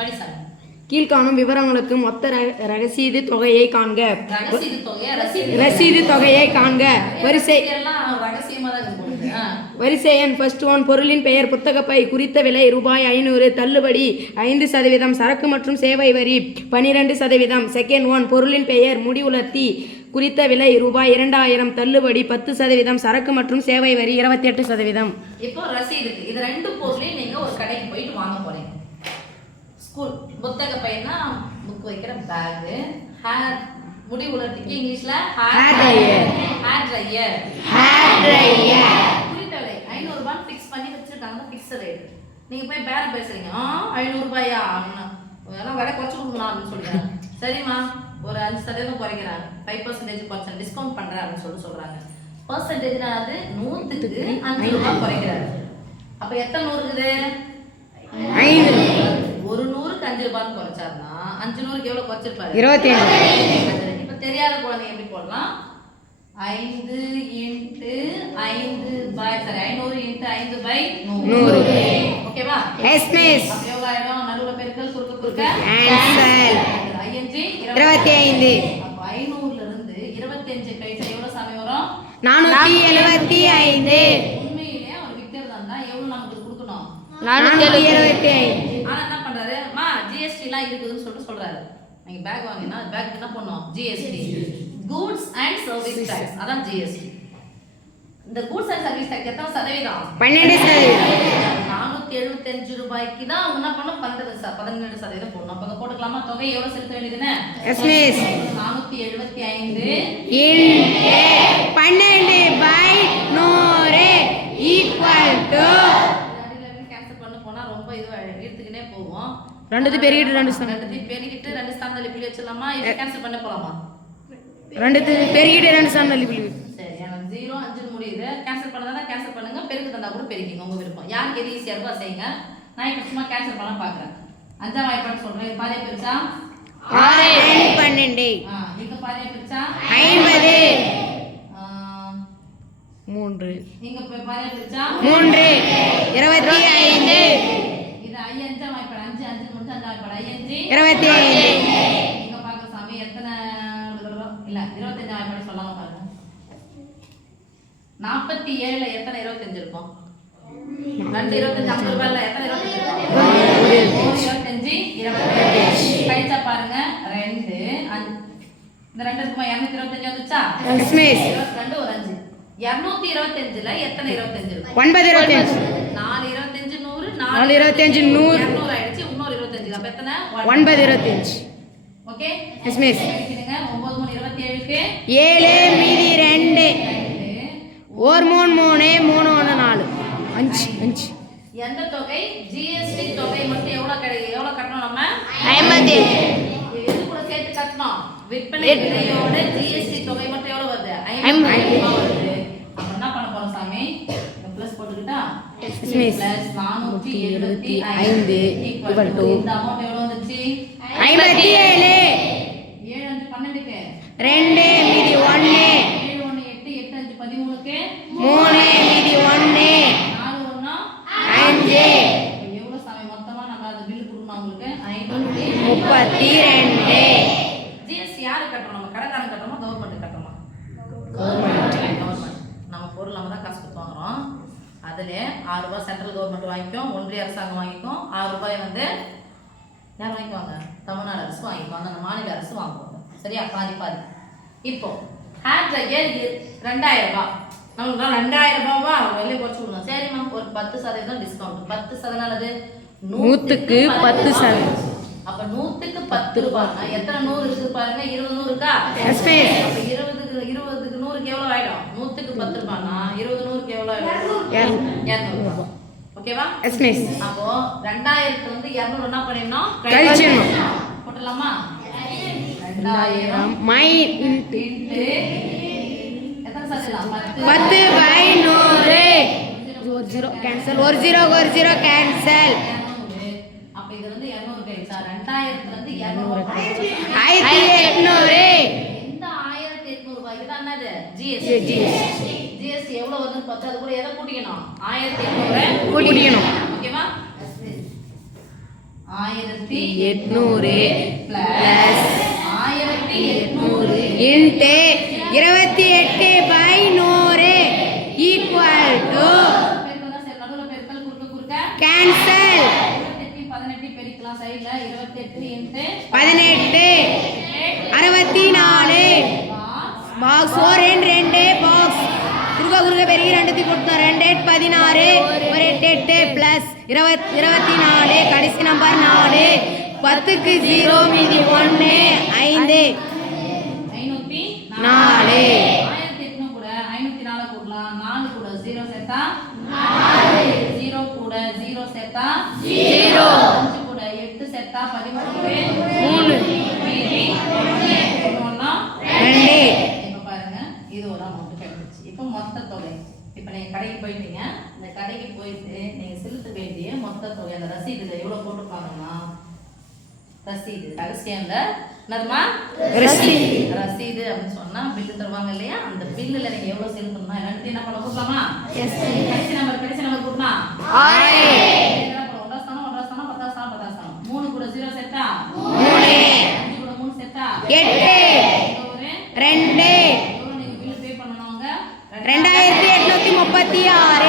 படிசாமி. கீழ்காணும் விவரங்களுக்கு மொத்த ரசீது தொகையை காண்க. ரசீது தொகையை காண்க. வரிசை எண். ஃபர்ஸ்ட் ஒன், பொருளின் பெயர், புத்தகப்பை, குறித்த விலை ரூபாய் 500, தள்ளுபடி 5%, சரக்கு மற்றும் சேவை வரி 12%. செகண்ட் ஒன், பொருளின் பெயர், முடிவுலர்த்தி, குறித்த விலை ரூபாய் 2000, தள்ளுபடி 10%, சரக்கு மற்றும் சேவை வரி 28%. இப்போ ரசீது, இது ரெண்டு பொருளையும் நீங்க ஒரு கடைக்கு போயிட்டு வாங்க போறீங்க. ஸ்கூல் புத்தக பையனா புக் வைக்கிற பேக், ஹேர் முடி உலர்த்திக்கு இங்கிலீஷ்ல ஹேர் ட்ரையர், குறித்த விலை 500 ரூபாய் ஃபிக்ஸ் பண்ணி வச்சிருக்காங்க. Fix rate. நீங்க போய் பேரம் பேசுறீங்க, 500 ரூபாயா அதெல்லாம் விலை குறைச்சு கொடுக்கலாம்னு சொல்றாங்க. சரிம்மா, ஒரு 5% குறைக்கிறாங்க, 5% குறைச்சேன், டிஸ்கவுண்ட் பண்றேன் அப்படின்னு சொல்றாங்க. பர்சன்டேஜ்னா அது 100க்கு 5 ரூபாய் குறைக்கிறாரு. அப்ப எத்தனை நூறு இருக்குது? 100க்கு 5 ரூபாய் குறைச்சாருன்னா 500க்கு எவ்வளவு குறைச்சிருப்பாரு? 25. இப்ப தெரியாத குழந்தைங்க எப்படி போடலாம்? 5 × 5/500 × 5/100. ஓகேவா? Yes miss. அப்ப எவ்வளவு ஆயிடும்? நடுவுல பெருக்கல், குறுக்க கேன்சல். 25. அப்ப 500ல இருந்து 25 கழிச்சா எவ்வளவு சாமி வரும்? 475. உண்மையிலே அவர் விக்டர் தான் எவ்வளவு நமக்கு கொடுக்கணும்? 475. ஆனா என்ன பண்றாரு? மா ஜிஎஸ்டி எல்லாம் இருக்குதுன்னு சொல்றாரு. நீங்க பேக் வாங்கினா பேக் என்ன பண்ணும்? GST, goods and service tax. அதான் ஜிஎஸ்டி. இந்த கூட்ஸ் அண்ட் சர்வீஸ் டாக்ஸ் எத்தனை சதவீதம்? 12%. 475 ரூபாய்க்கு தான் அவங்க என்ன பண்ணணும்? 12% போடணும். அப்ப போட்டுக்கலாமா? தொகை எவ்வளவு செலுத்த வேண்டியதுன்னு? Yes miss. 475 × 12/100 = ரெண்டுத்தையும் பெருகிட்டு ரெண்டு ஸ்தானம் தள்ளி புள்ளி வச்சிடலாமா? இதை கேன்சல் பண்ண போலாமா? ரெண்டுத்தையும் பெருகிட்டு ரெண்டு ஸ்தானம் தள்ளி புள்ளி. சரி, எனக்கு 0 5 முடியுது. கேன்சல் பண்ணதா கேன்சல் பண்ணுங்க, பெருக்கு தந்தா கூட பெருக்கிங்க, உங்க விருப்பம். யாருக்கு எது ஈஸியா இருக்கோ செய்யுங்க. நான் இப்ப சும்மா கேன்சல் பண்ண பாக்குறேன். அஞ்சாம் வாய்ப்பாடு சொல்றேன். பாதியா பிரிச்சா 6 2 12. இங்க பாதியா பிரிச்சா 50. 3 இங்க பாதியா பிரிச்சா 3 25. இது 5 அஞ்சாம் வாய்ப்பாடு. 5 5 முடிஞ்சா அஞ்சாம் வாய்ப்பாடு 5 25. இங்க பாக்க சாமி எத்தனை இல்ல 25 வாய்ப்பாடு சொல்லாம பாருங்க. 47ல எத்தனை 25 இருக்கும்? 2 25 50 ரூபாய்ல எத்தனை 25? 25 25 கழிச்சா பாருங்க 2 இந்த 2 இருக்குமா? 225 வந்துச்சா? Yes miss. 22 ஒரு 5 225ல எத்தனை 25 இருக்கும்? 925. 4 25 100 4 25 100 200 ஆயிடுச்சு. இன்னொரு 25 அப்ப எத்தனை? 925. Okay yes miss. 9 3 27க்கு 7 மீதி 2 1 3 3 3 1 4 5. எந்த தொகை? ஜிஎஸ்டி தொகை மட்டும் எவ்வளவு கட்டணும்? நம்ம 50. எது கூட சேர்த்து கட்டணும்? விற்பனை விலையோட ஜிஎஸ்டி தொகை மட்டும் எவ்வளவு வருது? 50 வருது. அப்ப என்ன பண்ண போறோம் சாமி? பிளஸ் போட்டுக்கிட்டா பிளஸ் 475 ஈக்குவல் டு இந்த அமௌண்ட் எவ்வளவு வந்துச்சு? 57. 7 5 12க்கு 2 மீதி 1 7 1 8 8 5 13க்கு 3 மீதி 1 4 1 5. எவ்வளவு சாமி மொத்தமா நம்ம அந்த பில் கொடுக்கணும் உங்களுக்கு? 532. ஜிஎஸ்டி யாரு கட்டணும்? நம்ம கடைக்காரன் கட்டணுமா கவர்மெண்ட் கட்டணுமா? கவர்மெண்ட். நம்ம பொருள் நம்ம தான் காசு கொடுத்து வாங்குறோம். அதுல 6 ரூபாய் சென்ட்ரல் கவர்மெண்ட் வாங்கிக்கும், ஒன்றிய அரசாங்கம் வாங்கிக்கும். 6 ரூபாய் வந்து யார் வாங்கிக்குவாங்க? தமிழ்நாடு அரசு வாங்கிக்குவாங்க, அந்த மாநில அரசு வாங்குவாங்க. சரியா? பாதி பாதி. இப்போ ஹேர் ட்ரையர் 2000 ரூபாய். நமக்கு 2000 ரூபாவா வெளியே குறைச்சு விடணும். சரிம்மா, ஒரு 10% டிஸ்கவுண்ட். 10% அது 100க்கு 10%. அப்ப 100க்கு 10 ரூபாய். எத்தனை 100 இருக்கு பாருங்க? 20 100 இருக்கா? Yes miss. அப்ப 20க்கு 100க்கு எவ்வளவு ஆயிடும்? 100க்கு 10 ரூபாய்னா 20 100க்கு எவ்வளவு ஆயிடும்? 200 ரூபாய். ஓகேவா? Yes miss. அப்போ 2000 வந்து 200 என்ன பண்ணிடணும்? கழிச்சிடணும். போடலாமா? 2000 மை இன்டு எத்தனை சதவீதம்? 10/100. 0 கேன்சல். 1 0 கேன்சல். அப்ப இது வந்து 200 கழிச்சா 2000ல இருந்து 200 1800. இந்த 1800 ரூபாய்க்கு தான் என்னது? ஜிஎஸ்டி. ஜிஎஸ்டி எவ்வளவு வருதுன்னு பார்த்தா அது கூட எதை கூட்டிக்கணும்? 1800 கூட்டிக்கணும். ஓகேவா? 1800 பிளஸ் 1800 இன்ட்டு 28/100 ஈக்குவல் டு பெருக்கல் தான் சரி நடுவுல பெருக்கல் குறுக்க கேன்சல் 18 பெருக்கலாம் சைடுல 28 இன்ட்டு 18 64 பாக்ஸ் 4 2 பாக்ஸ் குறுக்க பெருகி ரெண்டுத்தி கொடுத்தோம் 2 8 16 ஒரு 8 பிளஸ் 24 கடைசி நம்பர் 4 10க்கு 0 மீதி 1 5 504 4 1800 கூட 504 கூட்டலாம் 4 கூட 0 சேர்த்தா 0 கூட 0 சேர்த்தா 0 5 கூட 8 சேர்த்தா 13 3 மீதி 1 2 இப்ப பாருங்க இது ஒரு அமௌண்ட் கிடைச்சிச்சு இப்போ மொத்த தொகை இப்போ நீங்க கடைக்கு போயிட்டீங்க இந்த கடைக்கு போயிட்டு நீங்க செலுத்த வேண்டிய மொத்த தொகை அந்த ரசீதுல எவ்வளவு போட்டுருப்பாங்கன்னா ரசீது ரகசியம்ல என்னதுமா ரசீது அப்படின்னு சொன்னா பில்லு தருவாங்க இல்லையா அந்த பில்லுல நீங்க எவ்வளவு செலுத்தணும்னா எல்லாத்தையும் என்ன பண்ண கொடுக்கலாமா கடைசி நம்பர் கொடுமா என்ன பண்ண ஒன்றா ஸ்தானம் 10 ஸ்தானம் 3 கூட 0 சேர்த்தா 3 5 கூட 3 சேர்த்தா 8 2 எவ்வளவு நீங்க பில் பே பண்ணனவங்க 2836